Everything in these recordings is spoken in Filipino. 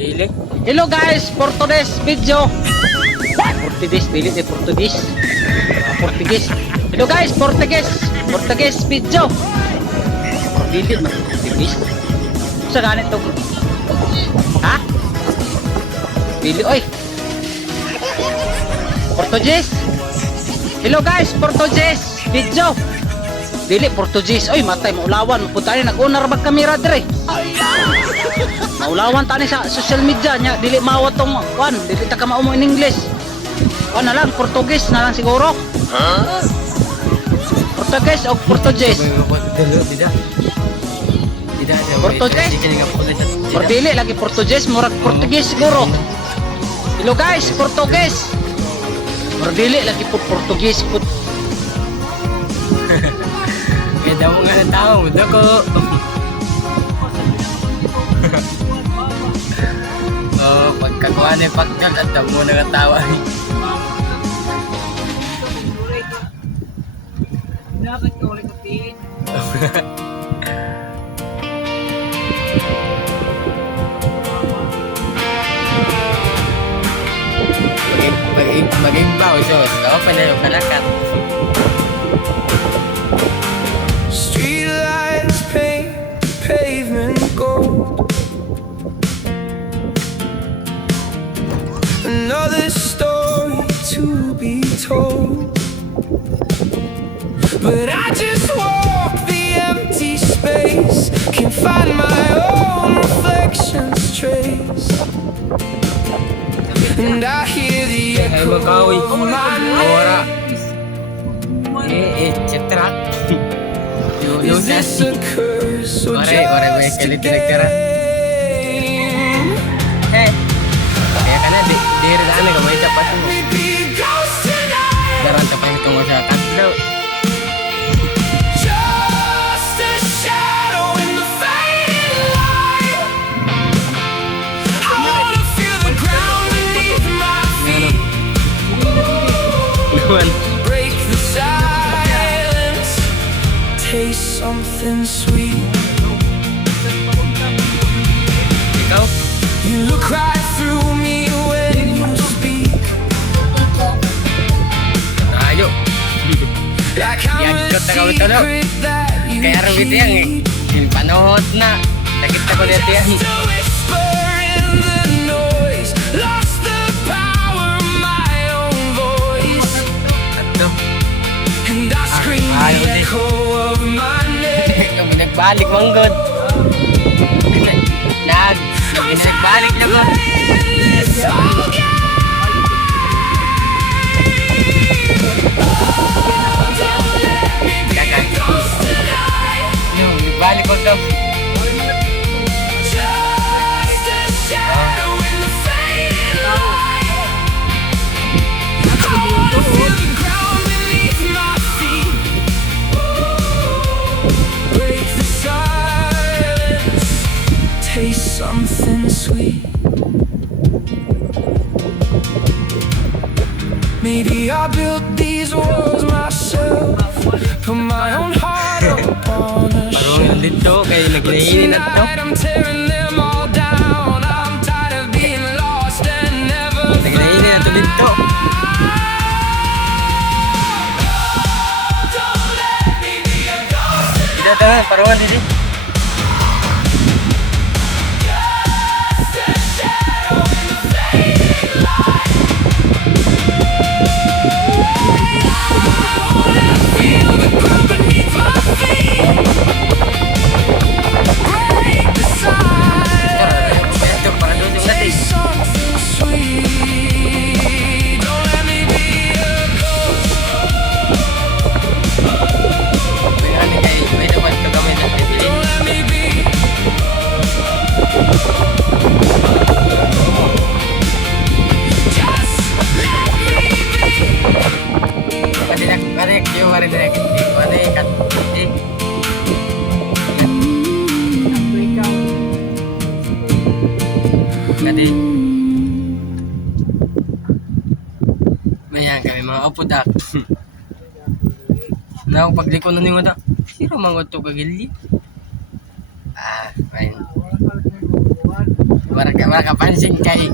Dili. Hello guys, for today's video. Portuguese, dili de Portuguese. Portuguese. Hello guys, Portuguese video. Dili man Portuguese. Sa ganito. Ha? Dili oy. Portuguese. Hello guys, Portuguese video. Dili Portuguese. Oy, matay maulawan, mapunta ni nag-unar mag kamera dire. Maulawan tani sa social media nya, dili mawat tong kwan, dili ta ka maumo in English. Kwan na lang Portuguese na lang siguro. Portuguese o Portuguese. Portuguese. Or dili lagi Portuguese, murag Portuguese siguro. Hello guys, Portuguese. Or dili lagi pud Portuguese pud. Kaya mo nga ng tao, dako. Oh, pagkakuha na yung pagkat at damo nakatawa. Dapat ka ulit kapiin. Maging baw, so pa na yung kalakat. Streetlights paint the pavement gold. Another story to be told. But I just walk the empty space, can't find my own reflections trace. And I hear the echo of my Awara. name. Citra. Is this a curse or just a game? Kaya ka na, di rin na kamay tapat mo. Let me be a ghost tonight. Daran tapay itong sa katlo. Just a shadow in the fading light. I wanna feel the ground beneath my feet. Iwan. Break the silence. Taste something sweet. Ikaw? You look right through me when you speak. Ayo. Like I'm a Yagot na kami talo. secret that you Kaya rin ito yan eh. Yung panahon na. Nakita ko dito yan. Just a whisper in the noise. Lost the power of my own voice. Ato. And I scream ayaw the din. echo of my name. Kami nagbalik manggod. Nagbalik na ko. It's okay. Yung nagbalik ko daw. Just a shadow in the fading light. I wanna feel the ground beneath my feet. Break the silence. Taste something sweet. Maybe I built these walls myself. Put my own heart upon a Parang yung dito kaya naginainin na to. Tonight I'm tearing them all down. I'm tired of being lost and never Naginainin na to dito. Don't let me be a ghost. Ito naman, parawan dito. Just a shadow in the fading light. I wanna feel the ground beneath my feet. Break the silence. Ito, para doon yung natin. Taste something sweet. Don't let me be a ghost. May naman ito kami na pipili. Don't let me be. Just let me be. Karik, yung hari direct. Ano yung kat? Kati. Mayan kami mga upudak. Na akong pagliko na ni mo ta. Siro mga ito kagili. Ah, fine. Wala ka pansin kay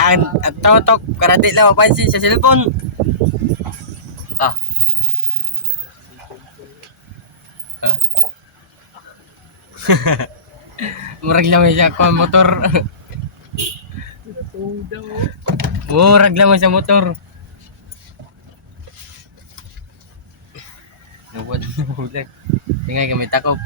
ang totok karati lang mapansin sa cellphone. Ah. Ah. Murag lang siya ko motor. Murag lang sa motor. Nabot ulit. Tingay kami takop.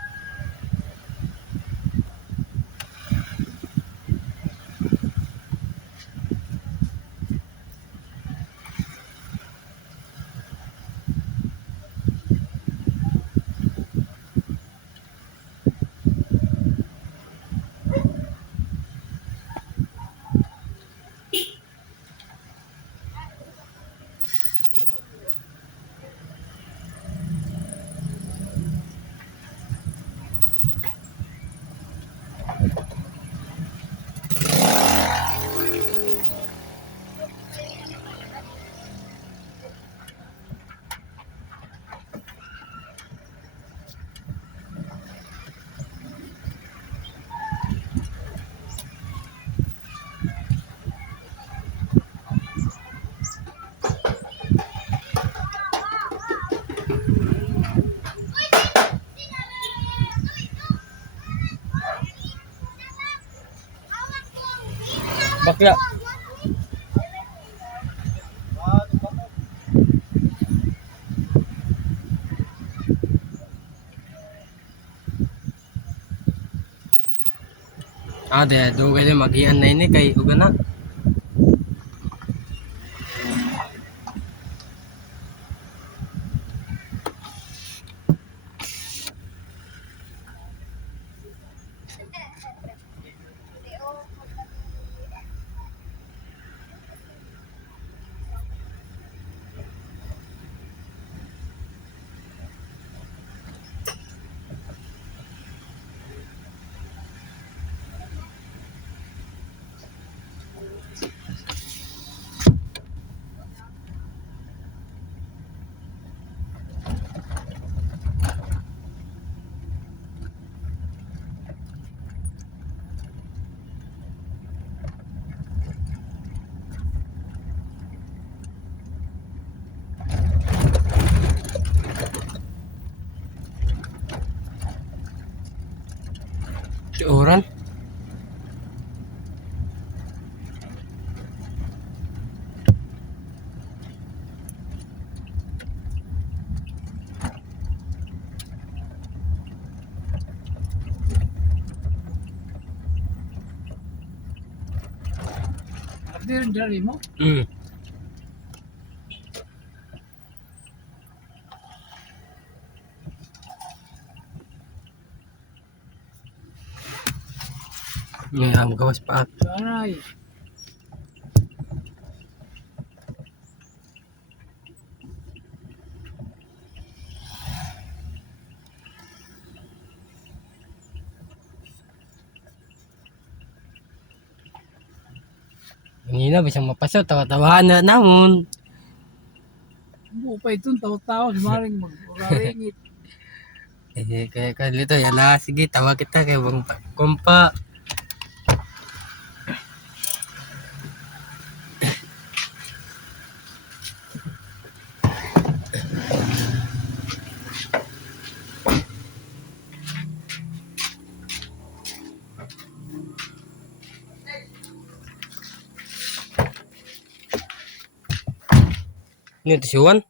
Bakla. Dugay din magian na ini kay uga na. Orang Din dari mo? Ang gawas pa. Aray. Kanina bisang mapasok tawa-tawahan na namon. Buo pa ito, tawa-tawa, maring mag-raringit. Kaya kalito yala sige tawa kita kay bang kompa. Ini tujuan